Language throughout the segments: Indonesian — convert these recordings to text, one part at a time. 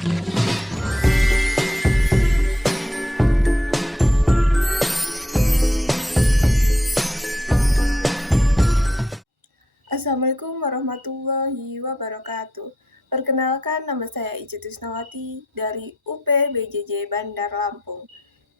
Assalamualaikum warahmatullahi wabarakatuh. Perkenalkan, nama saya Ica Trisnawati dari UP BJJ Bandar Lampung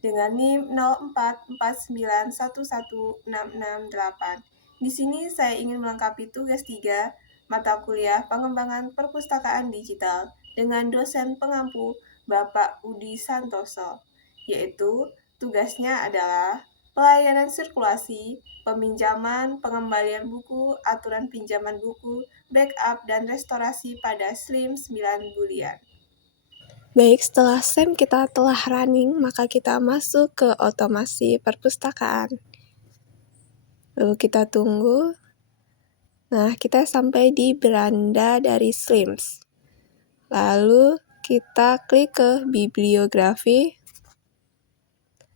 dengan NIM 0449116668. Di sini saya ingin melengkapi tugas 3 mata kuliah pengembangan perpustakaan digital dengan dosen pengampu Bapak Budi Santoso, yaitu tugasnya adalah pelayanan sirkulasi, peminjaman, pengembalian buku, aturan pinjaman buku, backup, dan restorasi pada SLIM 9 bulian. Baik, setelah SEM kita telah running, maka kita masuk ke otomasi perpustakaan. Lalu kita tunggu. Nah, kita sampai di beranda dari SLIMS. Lalu kita klik ke bibliografi.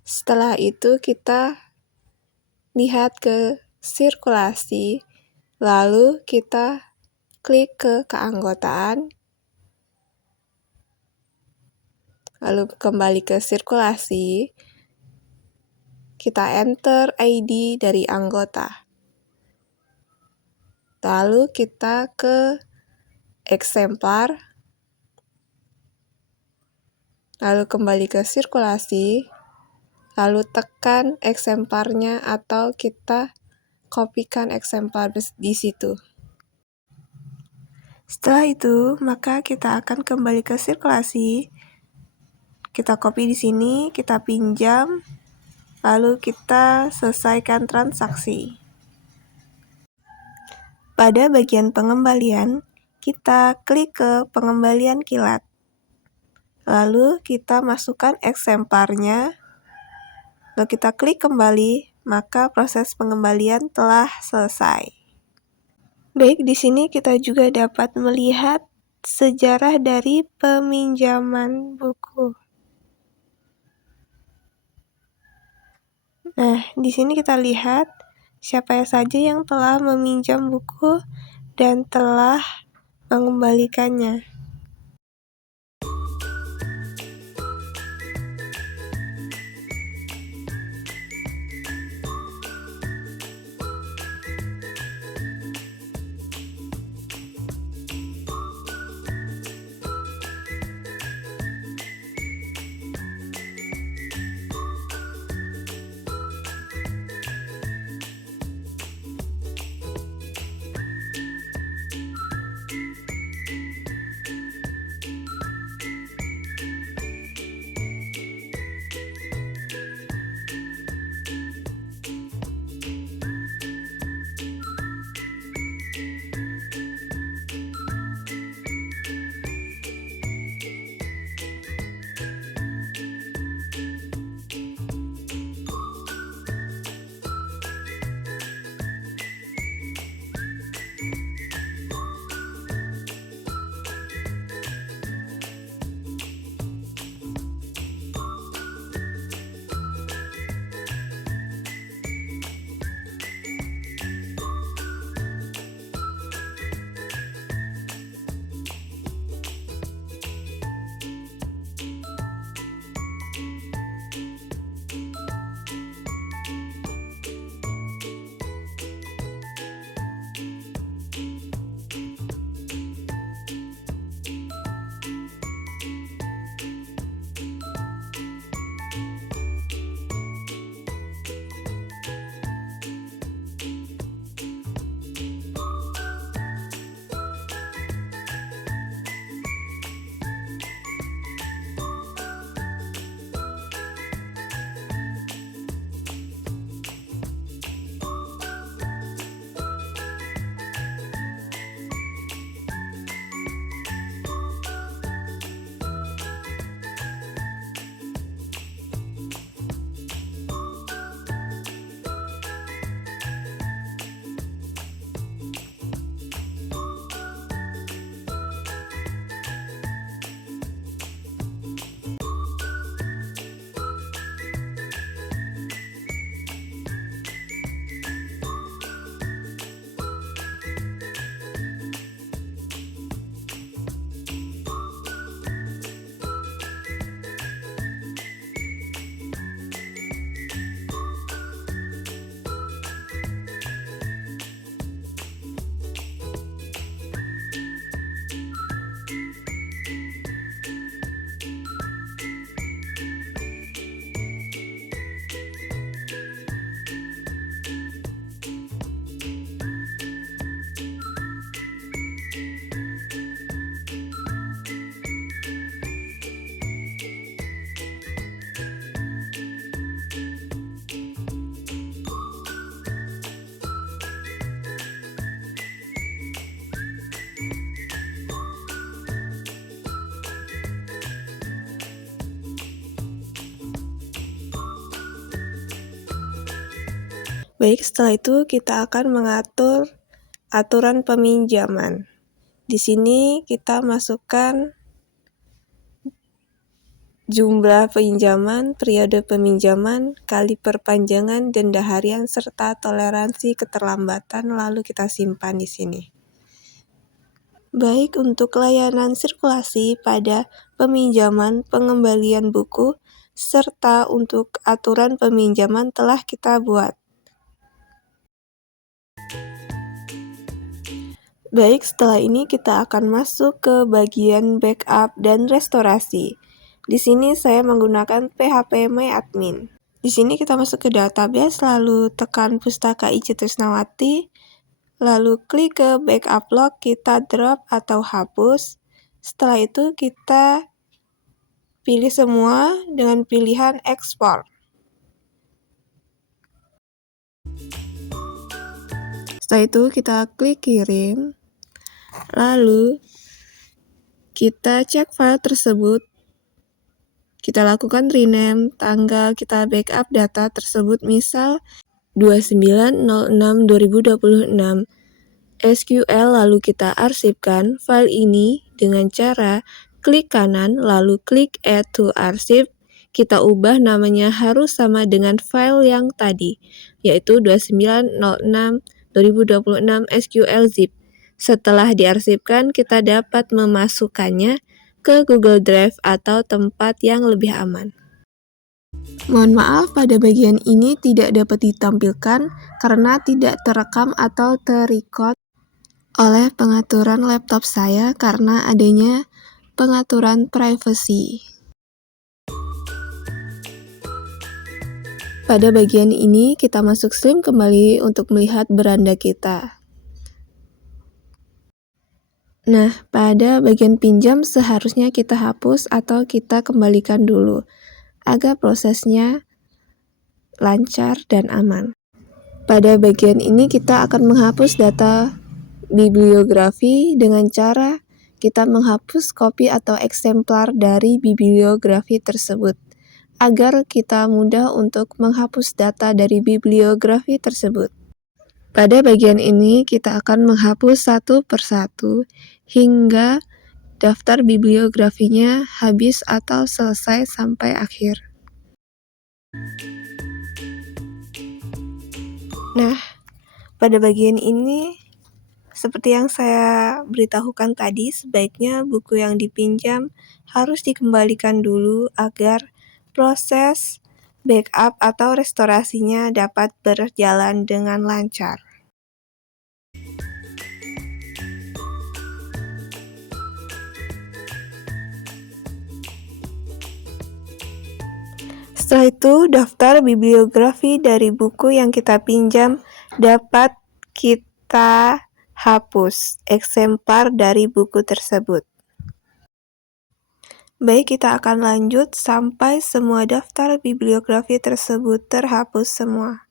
Setelah itu kita lihat ke sirkulasi. Lalu kita klik ke keanggotaan. Lalu kembali ke sirkulasi. Kita enter ID dari anggota. Lalu kita ke eksemplar. Lalu kembali ke sirkulasi. Lalu tekan eksemplarnya atau kita kopikan eksemplar di situ. Setelah itu, maka kita akan kembali ke sirkulasi. Kita copy di sini, kita pinjam, lalu kita selesaikan transaksi. Pada bagian pengembalian, kita klik ke pengembalian kilat. Lalu kita masukkan eksemplarnya. Lalu kita klik kembali, maka proses pengembalian telah selesai. Baik, di sini kita juga dapat melihat sejarah dari peminjaman buku. Nah, di sini kita lihat siapa saja yang telah meminjam buku dan telah mengembalikannya. Baik, setelah itu kita akan mengatur aturan peminjaman. Di sini kita masukkan jumlah pinjaman, periode peminjaman, kali perpanjangan, denda harian, serta toleransi keterlambatan, lalu kita simpan di sini. Baik, untuk layanan sirkulasi pada peminjaman, pengembalian buku, serta untuk aturan peminjaman telah kita buat. Baik, setelah ini kita akan masuk ke bagian backup dan restorasi. Di sini saya menggunakan PHP MyAdmin. Di sini kita masuk ke database, lalu tekan Pustaka I.C. Trisnawati, lalu klik ke backup log, kita drop atau hapus. Setelah itu kita pilih semua dengan pilihan export. Setelah itu kita klik kirim, lalu kita cek file tersebut. Kita lakukan rename, tanggal kita backup data tersebut, misal 29/06/2026 SQL, lalu kita arsipkan file ini dengan cara klik kanan, lalu klik Add to Archive. Kita ubah namanya harus sama dengan file yang tadi, yaitu 29/06/2026 SQL zip. Setelah diarsipkan, kita dapat memasukkannya ke Google Drive atau tempat yang lebih aman. Mohon maaf, pada bagian ini tidak dapat ditampilkan karena tidak terekam atau terrecord oleh pengaturan laptop saya karena adanya pengaturan privacy. Pada bagian ini kita masuk Slim kembali untuk melihat beranda kita. Nah, pada bagian pinjam seharusnya kita hapus atau kita kembalikan dulu agar prosesnya lancar dan aman. Pada bagian ini kita akan menghapus data bibliografi dengan cara kita menghapus kopi atau eksemplar dari bibliografi tersebut agar kita mudah untuk menghapus data dari bibliografi tersebut. Pada bagian ini kita akan menghapus satu persatu hingga daftar bibliografinya habis atau selesai sampai akhir. Nah, pada bagian ini seperti yang saya beritahukan tadi, sebaiknya buku yang dipinjam harus dikembalikan dulu agar proses backup atau restorasinya dapat berjalan dengan lancar. Setelah itu, daftar bibliografi dari buku yang kita pinjam dapat kita hapus eksemplar dari buku tersebut. Baik, kita akan lanjut sampai semua daftar bibliografi tersebut terhapus semua.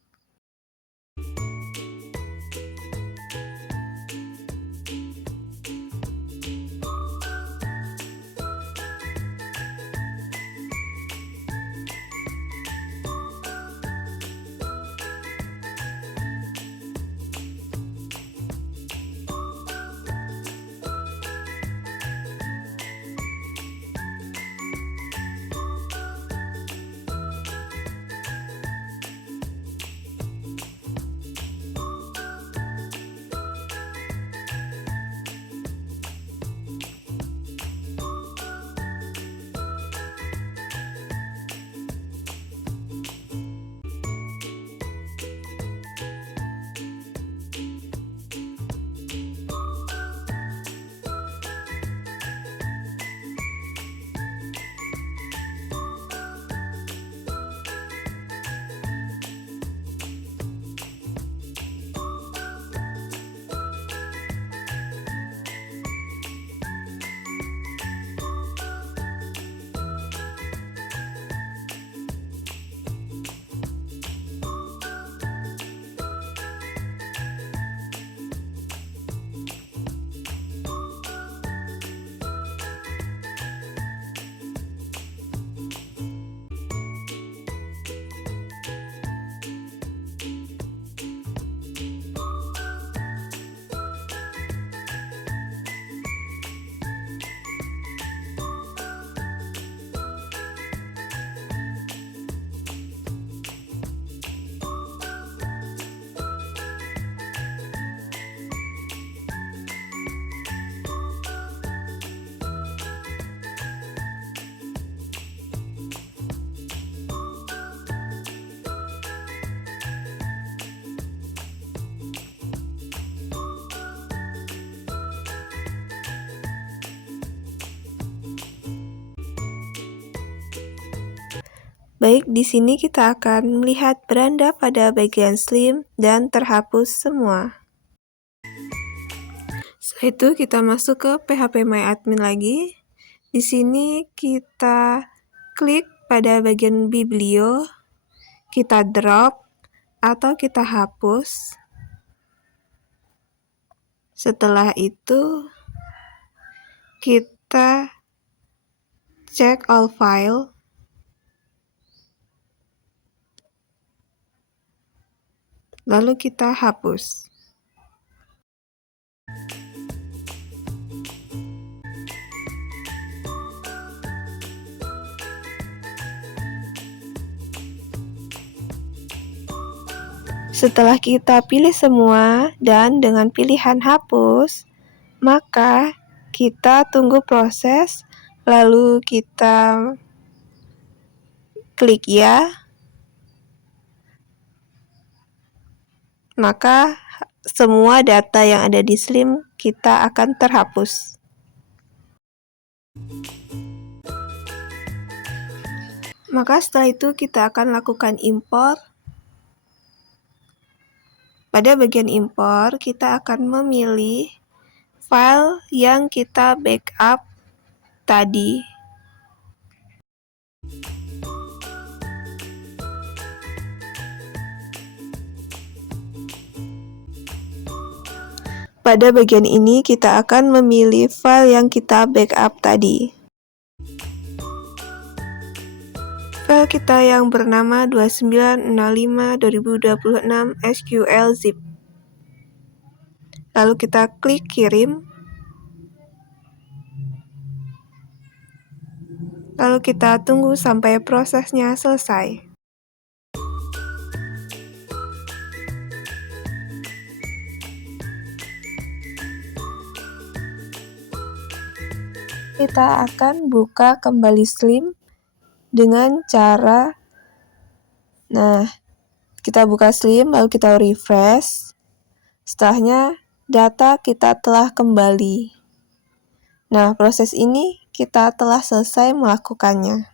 Baik, di sini kita akan melihat beranda pada bagian Slim dan terhapus semua. Setelah itu kita masuk ke PHP My Admin lagi. Di sini kita klik pada bagian Biblio, kita drop atau kita hapus. Setelah itu kita cek all file. Lalu kita hapus. Setelah kita pilih semua dan dengan pilihan hapus, maka kita tunggu proses, lalu kita klik ya. Maka semua data yang ada di Slim kita akan terhapus. Maka setelah itu kita akan lakukan impor. Pada bagian impor, kita akan memilih file yang kita backup tadi. Pada bagian ini kita akan memilih file yang kita backup tadi. File kita yang bernama 2965/2026 SQL zip. Lalu kita klik kirim. Lalu kita tunggu sampai prosesnya selesai. Kita akan buka kembali Slim dengan cara, kita buka Slim lalu kita refresh. Setelahnya data kita telah kembali. Proses ini kita telah selesai melakukannya.